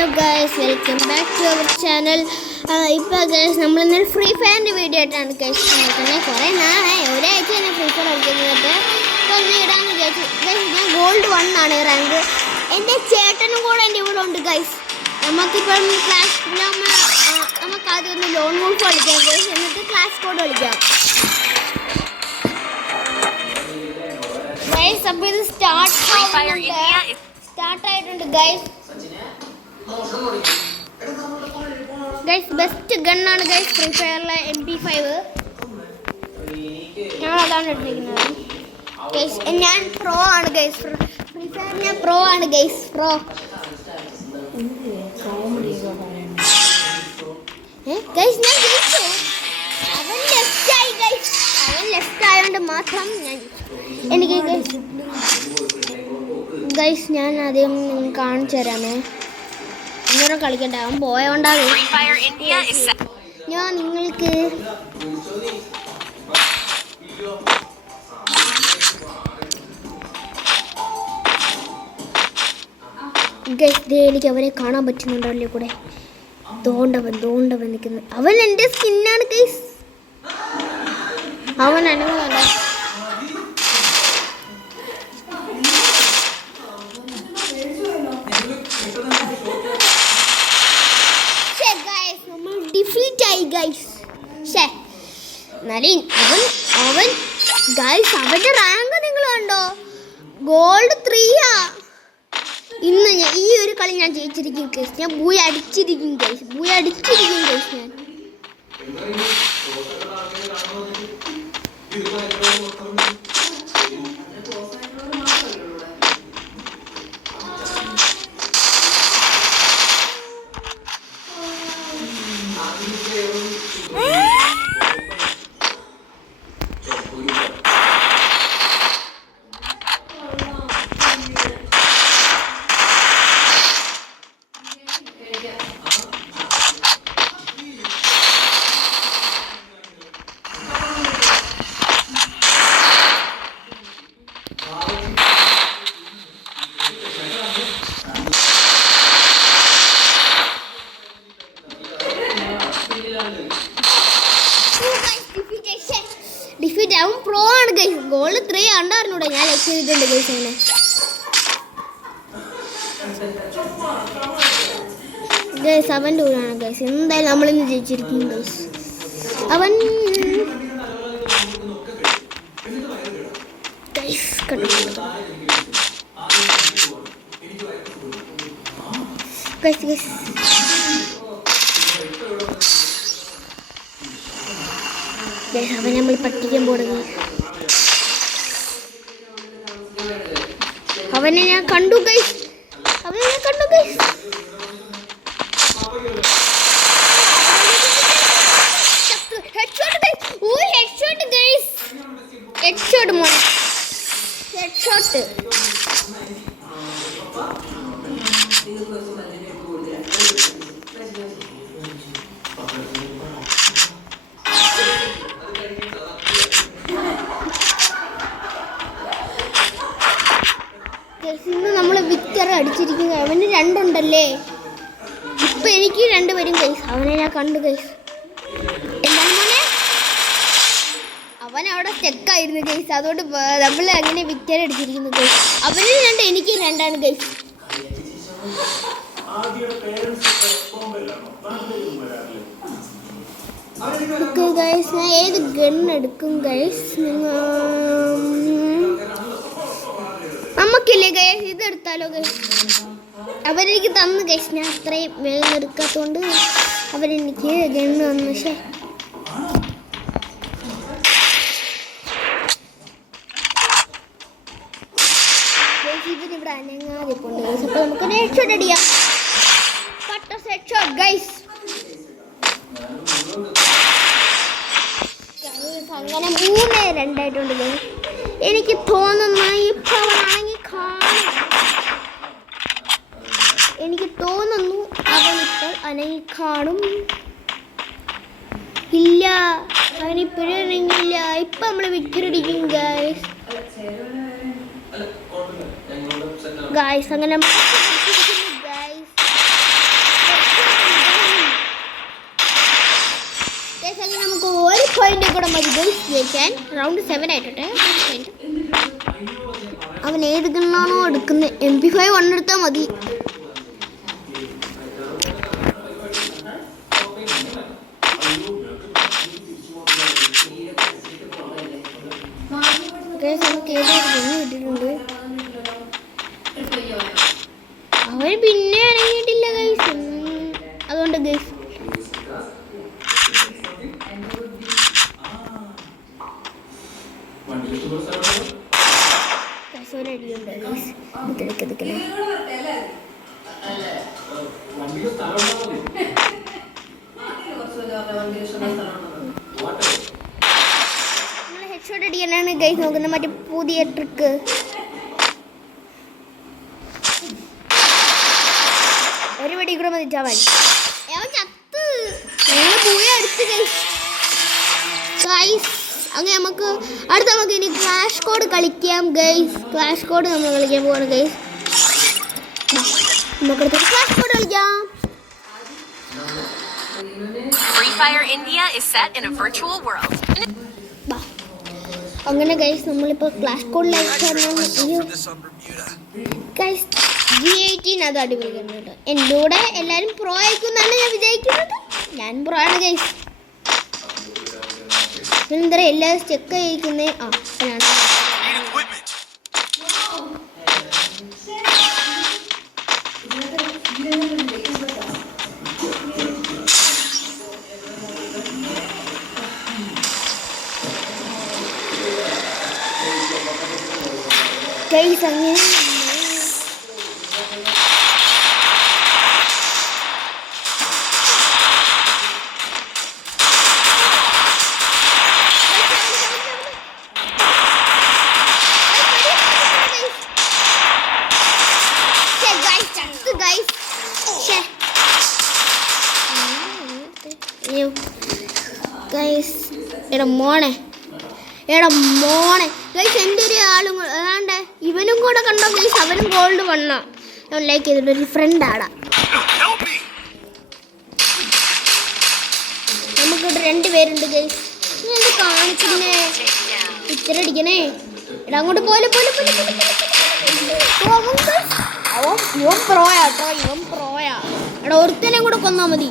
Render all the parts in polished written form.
Hello guys, welcome back to our channel. ഇപ്പോൾ guys നമ്മളിന്നൊരു free ഫയറിൻ്റെ video ആയിട്ടാണ് guys നോക്കുന്നത്. കുറേ നാളായി ഒരാഴ്ച തന്നെ ഫ്രീ ഫയർ കളിക്കുന്നത്. അപ്പോൾ ഇടാന്ന് വിചാരിച്ചു ഗൈസ്. ഞാൻ ഗോൾഡ് 1 ആണ് റാങ്ക്. എൻ്റെ ചേട്ടനും കൂടെ എൻ്റെ ഇവിടെ ഉണ്ട് ഗൈസ്. നമുക്കിപ്പം ക്ലാസ് നമുക്ക് ആദ്യം ഒന്ന് ലോൺ വോൾഫ് കളിക്കാം ഗൈസ്, എന്നിട്ട് ക്ലാസ് കോഡ് കളിക്കാം ഗൈസ്. അപ്പോൾ ഇത് സ്റ്റാർട്ടായിട്ടുണ്ട് ഗൈസ്. ഗൈസ് ബെസ്റ്റ് ഗണ്ണാണ് ഗൈസ് ഫ്രീ ഫയറിലെ MP5. ഞാൻ അതാണ് ഇട്ടിരിക്കുന്നത് ഗൈസ്. ഞാൻ പ്രോ ആണ് ഗൈസ്. ഫ്രീ ഫയർ ഞാൻ പ്രോ ആണ് ഗൈസ്. പ്രോ ഗൈസ് ഞാൻ ജയിച്ചു. അവൻ ലെഫ്റ്റ് ആയി ഗൈസ്. അവൻ ലെഫ്റ്റ് ആയതുകൊണ്ട് മാത്രം ഞാൻ എനിക്ക് ഗൈസ് ഞാൻ ആദ്യം കാണിച്ചു തരാമേ. ഇന്നോടെ കളിക്കണ്ട, അവൻ പോയോണ്ടാണ് ഞാൻ നിങ്ങൾക്ക് എനിക്ക് അവരെ കാണാൻ പറ്റുന്നുണ്ടല്ലേ കൂടെ. തോണ്ടവൻ നിൽക്കുന്നത്. അവൻ എൻ്റെ സ്കിന്നാണ് ഗൈസ്. അവൻ അനുഭവമല്ല. അവന്റെ റാങ്ക് നിങ്ങൾ കണ്ടോ? ഗോൾഡ് 3 ഇന്ന് ഞാൻ ഈ ഒരു കളി ഞാൻ ജയിച്ചിരിക്കും ഗൈസ്. ഞാൻ ബൂയി അടിച്ചിരിക്കും ഗൈസ്. ഞാൻ ഡിഫീറ്റ് ആവും. പ്രോ ആണ് ഗൈസ്. ഗോൾഡ് 3 ഉണ്ടായിരുന്നൂടെ, ഞാൻ ലൈക്ക് ചെയ്തിട്ടുണ്ട് ഗൈസ്. അങ്ങനെ ഗൈസ് അവൻ്റെ ഊരാണ് ഗൈസ്. എന്തായാലും നമ്മളിന്ന് ജയിച്ചിരിക്കും ഗൈസ്. അവൻ ഗൈസ് അവൻ നമ്മൾ പറ്റിക്കാൻ പോടുന്നത്. അവനെ ഞാൻ കണ്ടു ഗൈസ്. ഹെഡ്ഷോട്ട് മോനെ, ഹെഡ്ഷോട്ട്. ഇന്ന് നമ്മൾ വിക്ടറി അടിച്ചിരിക്കുന്നത്. അവന് 2 ഉണ്ടല്ലേ. ഇപ്പൊ എനിക്ക് 2 വരും ഗൈസ്. അവനെ ഞാൻ കണ്ടു ഗൈസ്. എന്താണ് മോനെ? അവൻ അവിടെ സ്റ്റെക്കായിരുന്നു ഗൈസ്. അതുകൊണ്ട് നമ്മൾ അങ്ങനെ വിക്ടറി അടിച്ചിരിക്കുന്നു ഗൈസ്. അവന് 2 എനിക്ക് 2 ആണ് ഗൈസ്. ഗൈസ് ഞാൻ ഏത് ഗണ്ണെടുക്കും ഗൈസ്? നമുക്കില്ലേ ഗൈസ് ഇതെടുത്താലോ ഗൈസ്? അവരെനിക്ക് തന്നു ഗൈസ്. ഞാൻ അത്രയും വേഗം എടുക്കാത്തതുകൊണ്ട് അവരെനിക്ക് ഗണ്ണ് തന്നു. പക്ഷേ ഇവരിവിടെ അനങ്ങാതെ പോണ്ട് ഗൈസ്. അപ്പോൾ നമുക്ക് ഹെഡ്ഷോട്ട് അടിക്കാം. Headshot guys. അങ്ങനെ 3-2 ആയിട്ടുണ്ട് ഗൈസ്. എനിക്ക് തോന്നുന്നു ഇപ്പൊ അവനാണെങ്കിൽ അവനിപ്പോൾ അനങ്ങി കാണും. ഇല്ല, അവനിപ്പോഴും അനങ്ങില്ല. ഇപ്പൊ നമ്മള് വിക്ടറി അടിക്കും ഗൈസ്. ഗൈസ് അങ്ങനെ കൂടെ മതി ഗൈസ് ജയിക്കാൻ. റൗണ്ട് 7 ആയിട്ടെ. അവൻ ഏത് ഗണ്ണാണോ എടുക്കുന്നത്, MP5 എടുത്താൽ മതി. നമുക്ക് ഏതൊരു ഗണ്ണ് കിട്ടിയിട്ടുണ്ട്. അവൻ പിന്നെ അടങ്ങിയിട്ടില്ല ഗൈസ്. അതുകൊണ്ട് ഗൈസ് ഹെഡ്ഷോട്ട് അടിക്കാനാണ് ഗൈസ് നോക്കുന്നത്. മറ്റേ പുതിയ ട്രിക്ക്. ഒരു വെടി കൂടെ മതിച്ചാവൻ ചത്ത് പോയി അടുത്ത് ഗൈസ്. അങ്ങനെ നമുക്ക് ഇനി ക്ലാഷ് കോഡ് കളിക്കാം ഗൈസ്. ക്ലാഷ് കോഡ് നമ്മൾ കളിക്കാൻ പോവാണ് ഗൈസ്. നമുക്കടുത്ത് ക്ലാഷ് കോഡ് കളിക്കാം. Free Fire India is set in a virtual world. അങ്ങനെ ഗൈസ് നമ്മളിപ്പോൾ ക്ലാഷ് കോഡിലേക്ക് ഗൈസ് G18 അത് അടിപൊളി കേട്ടോ. എൻ്റെ കൂടെ എല്ലാവരും പ്രോ ആയിക്കുന്നാണ് ഞാൻ വിചാരിക്കുന്നത്. ഞാൻ പ്രോ ആണ് ഗൈസ്. എന്താ എല്ലാവരും ചെക്ക് ചെയ്യിക്കുന്നേ. ഗൈസ് അങ്ങനെ എടാ മോനെ ഗൈസ് എൻ്റെ ഒരു ആളും അതാണ്ട് ഇവനും കൂടെ കണ്ടോ ഗൈസ്. അവനും ഗോൾഡ് വണ്ണ ലൈക്ക് ചെയ്തിട്ട് ഒരു ഫ്രണ്ട് ആടാ. നമുക്കിവിടെ 2 പേരുണ്ട് ഗൈസ്. എന്ത് കാണിക്കുന്നേ ഇത്ര അടിക്കണേ. എടാ അങ്ങോട്ട് പോലെ ഇവൻ പ്രോയാട്ടോ. എടാ ഒരുത്തനെ കൂടെ കൊന്നാ മതി.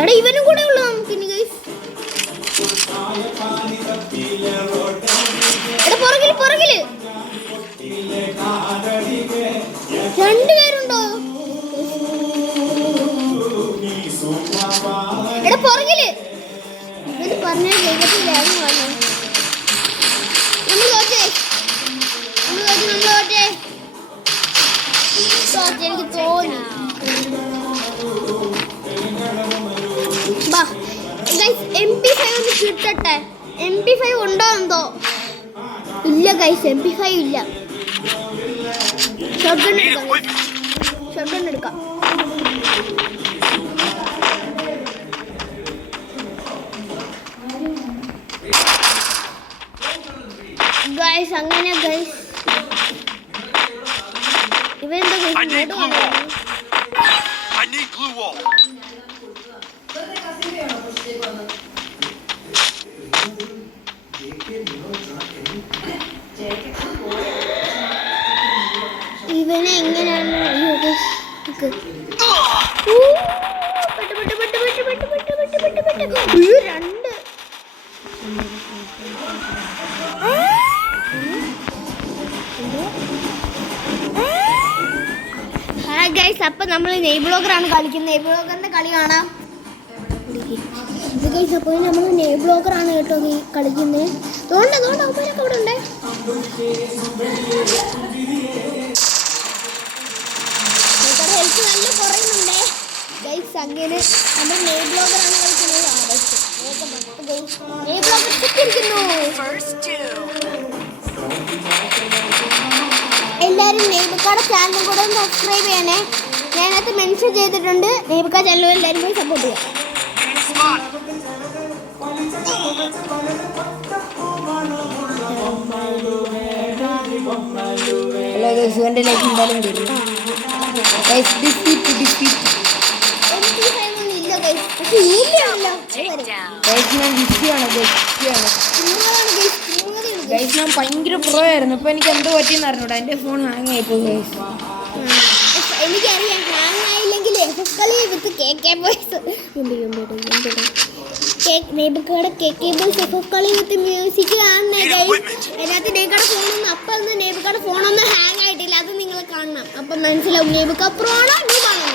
എടാ ഇവനും കൂടെ ഉള്ളു നമുക്കിനി ഗൈസ്. എടാ പുറകില് 2 പേരുണ്ടോ? എടാ പുറകില് ഇവര് പറഞ്ഞ കേൾക്കത്തില്ലായിരുന്നു. നമ്മൾ തോറ്റേ എനിക്ക് തോന്നി. MP5 ഒന്ന് കിട്ടട്ടെ. MP5 ഉണ്ടോ എന്തോ. ഇല്ല ഗൈസ് MP5 ഇല്ല. ഷോട്ട്ഗൺ എടുക്കാം. ഗൈസ് അങ്ങനെ ഗൈസ് ഇവരെന്താ ഇവനെ എങ്ങനെയാണ് ഹായ് ഗൈസ്. അപ്പം നമ്മൾ നെയ് ബ്ലോഗറാണ് കളിക്കുന്നത്. നെയ് ബ്ലോഗറിൻ്റെ കളി കാണാം ഇത് ഗൈസ്. അപ്പോൾ നമ്മൾ നെയ് ബ്ലോഗറാണ് കേട്ടോ കളിക്കുന്നത്. അതുകൊണ്ട് അവന്മാരൊക്കെ അവിടെ ഉണ്ട്. ഹെൽത്ത് നല്ല കുറയുന്നുണ്ടേ ഗൈസ്. അങ്ങനെ നമ്മൾ നെയ് ബ്ലോഗറാണ് കളിക്കുന്നത്. നെയ് ബ്ലോഗർ എല്ലാവരും നെയ്ബക്കാടെ ചാനൽ കൂടെ ഒന്ന് സബ്സ്ക്രൈബ് ചെയ്യണേ. ഞാനത് മെൻഷൻ ചെയ്തിട്ടുണ്ട്. നെയ്ബക്കാ ചാനൽ എല്ലാവരും പോയി സപ്പോർട്ട് ചെയ്യാം. ഹലോ ഗൈസ്, എൻ്റെ ലൈക്ക് എന്തായാലും വരും. MP5 ഒന്നും ഇല്ല ഗൈസ്. ഞാൻ വിഷയാണ് ഗൈസ് ഞാൻ ഭയങ്കര പ്രോ ആയിരുന്നു. ഇപ്പൊ എനിക്ക് എന്തോ പറ്റിയെന്ന് അറിഞ്ഞൂടാ, എന്റെ ഫോൺ ഹാങ് ആയിപ്പോ ഗൈസ്. എനിക്കറിയാം ഹാങ് ആയില്ലെങ്കിൽ കളി വിത്ത് KK ബോയ്സ് കളി വിത്ത് മ്യൂസിക് കാണണേ ഗൈസ്. അതിനകത്ത് നേബിക്കയുടെ ഫോണൊന്നും അപ്പം നേബിക്കയുടെ ഫോണൊന്നും ഹാങ് ആയിട്ടില്ല, അത് നിങ്ങൾ കാണണം. അപ്പം മനസ്സിലാവും നേബിക്ക പ്രോ ആണോ ന്യൂബാണോ.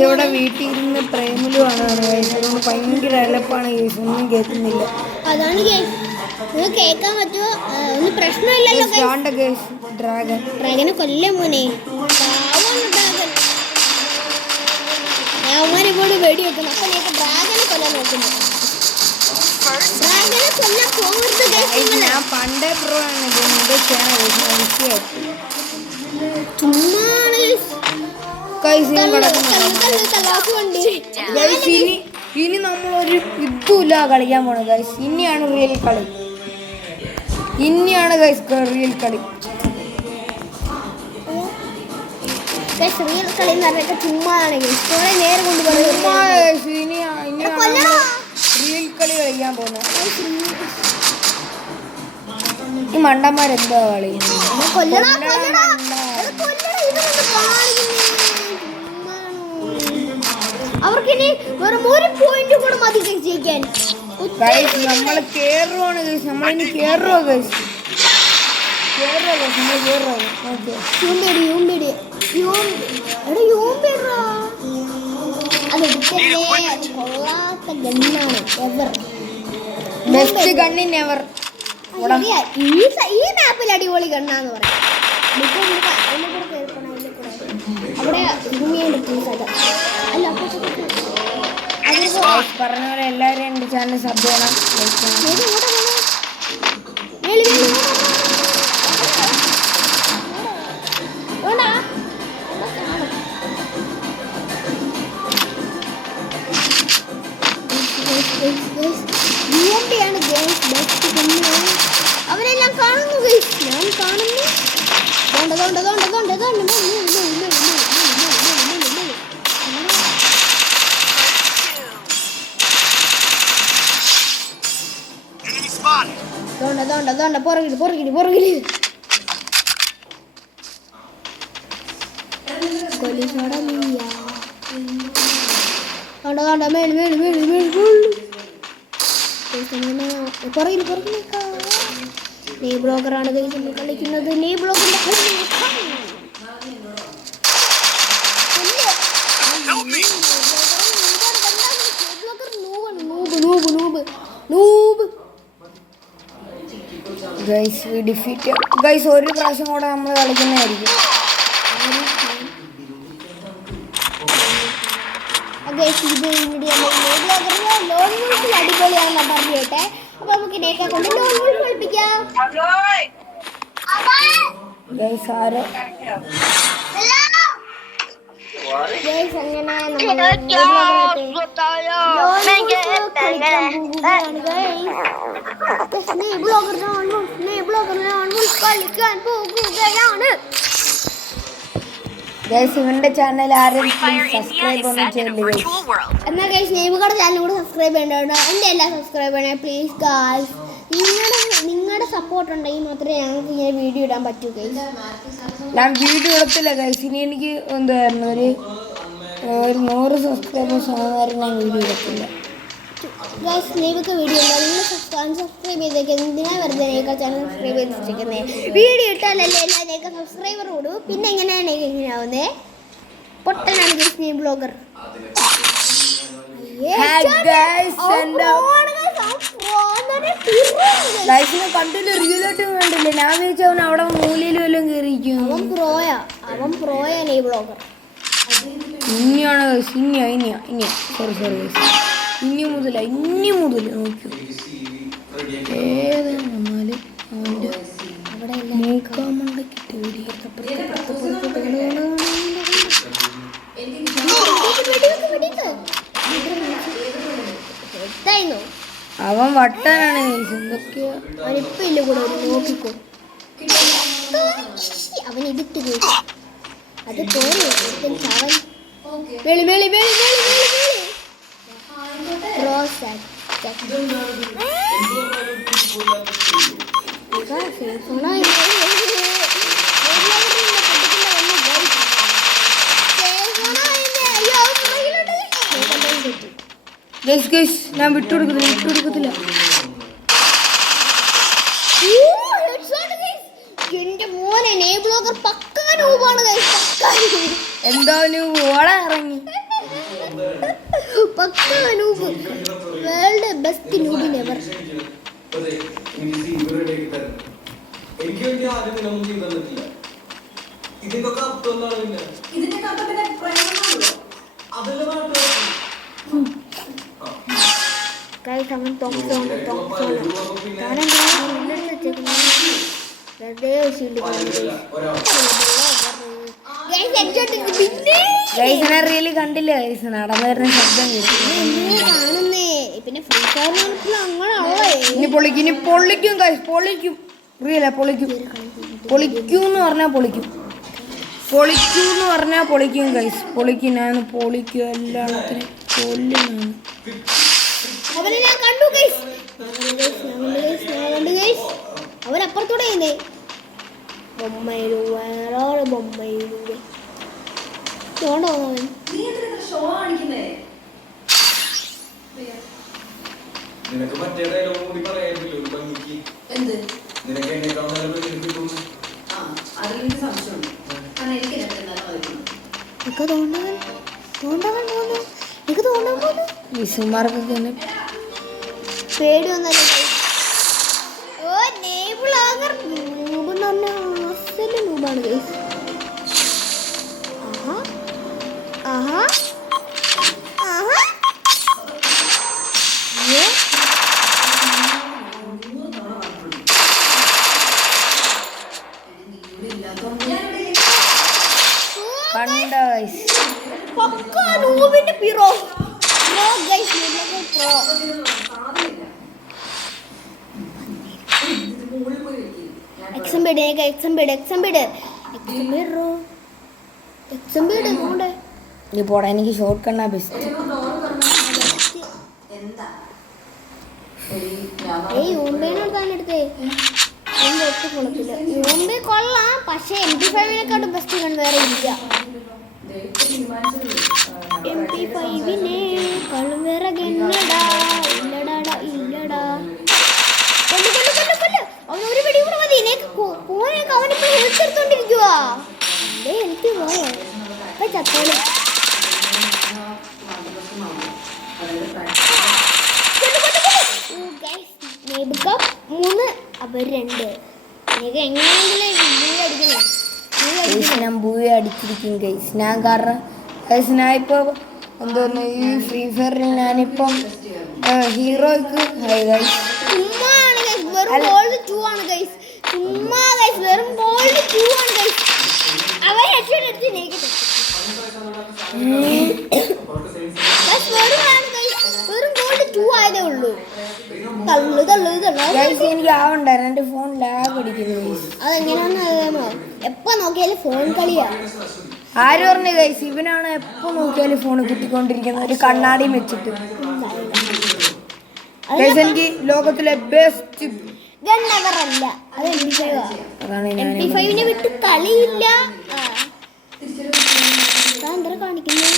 ഇവിടെ വീട്ടിൽ ഇരുന്ന് പ്രേമിലുമാണ് അതുകൊണ്ട് ഭയങ്കര എളുപ്പമാണ് കേസ്, ഒന്നും കേൾക്കുന്നില്ല. അതാണ് കേൾക്കാൻ പറ്റുമോ ഒന്നും പ്രശ്നമില്ലല്ലോ. ഡ്രാഗനെ കൊല്ലം മോനെ, ഞാനിപ്പോഴും വെടി വെക്കുന്നു. അപ്പൊ എനിക്ക് ഡ്രാഗനെ കൊല്ലാൻ നോക്കുന്നു. ഡ്രാഗനെ കൊല്ലാൻ പോകരുത്. ഞാൻ പണ്ടേ പ്രോ ആണ് ഇനി നമ്മളൊരു യുദ്ധമില്ല കളിക്കാൻ പോണ ഗൈസ്. ഇനിയാണ് റിയൽ കളി, ഇനിയാണ് ഗൈസ് റിയൽ കളി. റിയൽ കളി എന്ന് പറഞ്ഞാൽ ചുമ്മാ നേരം കൊണ്ട് റിയൽ കളി കളിക്കാൻ പോകുന്ന ഈ മണ്ടന്മാരെന്താ കളി. അവർക്കിനി വെറും ഒരു പോയിന്റ് കൂടെ മതി ജയിക്കാൻ. നമ്മള് കേറുവാണ് ഗൈസ്, നമ്മളിനി കേറുവാ ഗൈസ്. Best gun never. ഈ മാപ്പിൽ അടിപൊളി ഗണ്ണാന്ന് പറയാം. അവിടെ പറഞ്ഞ പോലെ എല്ലാവരും എൻ്റെ ചാനൽ സബ് ചെയ്യണം. അവരെല്ലാം കാണുന്നു, ഞാൻ കാണുന്നു. പുറകില് നീ ബ്ലോഗറാണ് കളിക്കുന്നത്. നീ ബ്ലോഗറിന്റെ ഗൈസ് ഒരു പ്രാവശ്യം കൂടെ നമ്മൾ കളിക്കുന്നതായിരിക്കും. അടിപൊളിയാണെന്ന് പറഞ്ഞു കേട്ടെ. അപ്പൊ നമുക്ക് ഇടയൊക്കെ കൊണ്ട് ലോൺ കളിപ്പിക്കാം. കളിക്കാൻ പോകുകയാണ്. ഇവന്റെ ചാനൽ ആരും സബ്സ്ക്രൈബ് ഒന്നും ചെയ്യില്ല. എന്നാൽ ഗൈസ് നേബിക്കയുടെ ചാനൽ കൂടെ സബ്സ്ക്രൈബ് ചെയ്യേണ്ടതുണ്ട്. എൻ്റെ എല്ലാം സബ്സ്ക്രൈബ് ചെയ്യണേ പ്ലീസ് ഗൈസ്. നിങ്ങളുടെ സപ്പോർട്ട് ഉണ്ടെങ്കിൽ മാത്രമേ ഞങ്ങൾക്ക് ഇങ്ങനെ വീഡിയോ ഇടാൻ പറ്റൂ ഗൈസ്. ഞാൻ വീഡിയോ ഇടത്തില്ല ഗൈസ്. ഇനി എനിക്ക് എന്തായിരുന്നു ഒരു 100 സബ്സ്ക്രൈബേഴ്സ് ആണെന്ന് ഞാൻ വീഡിയോ ഇടത്തില്ല ഗൈസ്. നേബിക്ക വീഡിയോ ഉണ്ടോ? നിങ്ങൾ സബ്സ്ക്രൈബ് ചെയ്തേക്ക്. എന്തിനാ വെറുതെ നേക്ക ചാനൽ സബ്സ്ക്രൈബ് ചെയ്ത് വെച്ചിരിക്കുന്നത്? വീഡിയോ ഇട്ടാലല്ലേ എല്ലാ നേക്ക സബ്സ്ക്രൈബർ കൂടും. പിന്നെ എങ്ങനെയാണ് ഇങ്ങനെയാവുന്നേ? പൊട്ടനാണ് ഗൈസ് നീ ബ്ലോഗർ. കണ്ടില്ല, റിയലായിട്ട് വേണ്ടില്ല. ഞാൻ വിചാരിച്ചവൻ അവിടെ മൂലയിലും എല്ലാം കയറിയിരിക്കും. അവൻ പ്രോയാ നീ ബ്ലോഗർ. ഇനിയാണ് ഇനി മുതൽ നോക്കൂ. ഏതാ വന്നാലും അവൻ്റെ മൂക്കാമണ്ടക്കിട്ട് അവൻ വട്ടനാണ് ഗൈസ്. എന്തൊക്കെയാ അവനിപ്പോ ഇല്ല കൂടെ ഒരു നോക്കിക്കോ. അവൻ ഇതിട്ട് കേട്ടു. അത് പോരെ അവൻ വെളി വെളി വെളി വെളി വെളി വെളി റോസ് ഗൈസ് ഞാൻ വിട്ടുകൊടുക്കത്തില്ല. എന്റെ മോനെ നെയ്ബ്ലോഗർ പക്കാ നൂബാണ് എന്തോ ഓളെ ഇറങ്ങി പക്കാ noob. World best noob never. എനിക്ക് വേണ്ടി ആദ്യം നിലമൊന്നും ചെയ്തു തന്നിട്ടില്ല. ഇതിന്റെ കത്തൊന്നാണ് പിന്നെ ഇതിന്റെ കത്തത്തിന്റെ പ്രേമമാണല്ലോ അതല്ല പാട്ട്. അവൻ തോക്സോണ് റിയലി കണ്ടില്ല ഗൈസ്. നടന്നു വരുന്ന ശബ്ദം കാണുന്നേ. പിന്നെ ഫ്രീ ഫയർ അങ്ങനെയുള്ളേ. ഇനി പൊളിക്കും ഗൈസ്. പൊളിക്കും റിയല പൊളിക്കൂന്ന് പറഞ്ഞാൽ പൊളിക്കും ഗൈസ്. പൊളിക്കും. ഞാൻ പൊളിക്കും എല്ലാത്തിനും കൊല്ലുന്നു. അവനെ ഞാൻ കണ്ടു ഗൈസ്. അവൻ അപ്പുറത്തൂടെ ബൊമ്മയിലും വേറെ ബൊമ്മയിലും തോണ്ടോ അവൻ. നിനക്ക് മറ്റേ ഡയലോഗ് കൂടി പറയാനില്ല ഒരു ഭംഗിക്ക്. എന്ത് നിനക്ക് എന്നെക്കാൾ നല്ല പേര് കിട്ടുന്നു. വിസുമാർക്കൊക്കെ പേടി വന്നല്ലോ. ഓ നെയ്ബ്ലോഗർ നൂബ് എന്ന് പറഞ്ഞാൽ അസല് നൂബാണ് ഗൈസ്. ആഹാ കണ്ട ഗൈസ്. പക്കാ നൂബിന്റെ പ്രോ ഗൈസ്. പ്രോ നീ പോടാ. എനിക്ക് ഷോർട്ട് കണ്ണാ ബെസ്റ്റ്. കൊള്ളാം. പക്ഷെ MP5 ബെസ്റ്റ് ഗൺ വേറെ ഇല്ല. MP5 വേറെ ഗണ്ണടാ ഇല്ലടാ. അവൻ ഒരു പിടി കൂടെ മതി. അവനിപ്പോ ഹെൽത്ത് എടുത്തോണ്ടിരിക്കുവാ. എനിക്ക് പോയോ ചത്തോളൂ. മൂന്ന് അവർ 2. എനിക്ക് എങ്ങനെയെങ്കിലും ഞാൻ ബൂയി അടിച്ചിരിക്കും ഗൈസ്. ഞാൻ കാരണം ഗൈസ് ഞാൻ ഇപ്പോൾ എന്തോന്ന് ഈ ഫ്രീ ഫയറിൽ ഞാനിപ്പം ഹീറോയ്ക്ക് എനിക്ക് ആവണ്ടായിരുന്നു. എൻ്റെ ഫോൺ ലാഗ് അടിക്കുന്നു. അതെങ്ങനെയാണെന്ന് എപ്പോ നോക്കിയാലും ഫോൺ കളിയാ. ആര് പറഞ്ഞു ഗൈസ്? ഇവനാണ് എപ്പോ നോക്കിയാലും ഫോൺ കുത്തിക്കൊണ്ടിരിക്കുന്നത് ഒരു കണ്ണാടിയും വെച്ചിട്ട്. എനിക്ക് ലോകത്തിലെ ബെസ്റ്റ് ഗണ്ണവറല്ല അത് MP5 വിട്ട് കളിയില്ല. എന്താ കാണിക്കുന്നത്?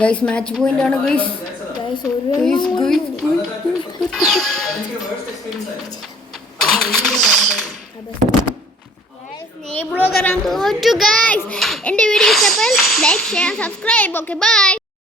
ഗൈസ് മാച്ച് പോയിന്റ് ആണ് ഗൈസ്. ബ്ലോഗർ തോറ്റു ഗൈസ്. എന്റെ വീഡിയോ ഇഷ്ടപ്പെട്ടാൽ like share subscribe. Okay bye.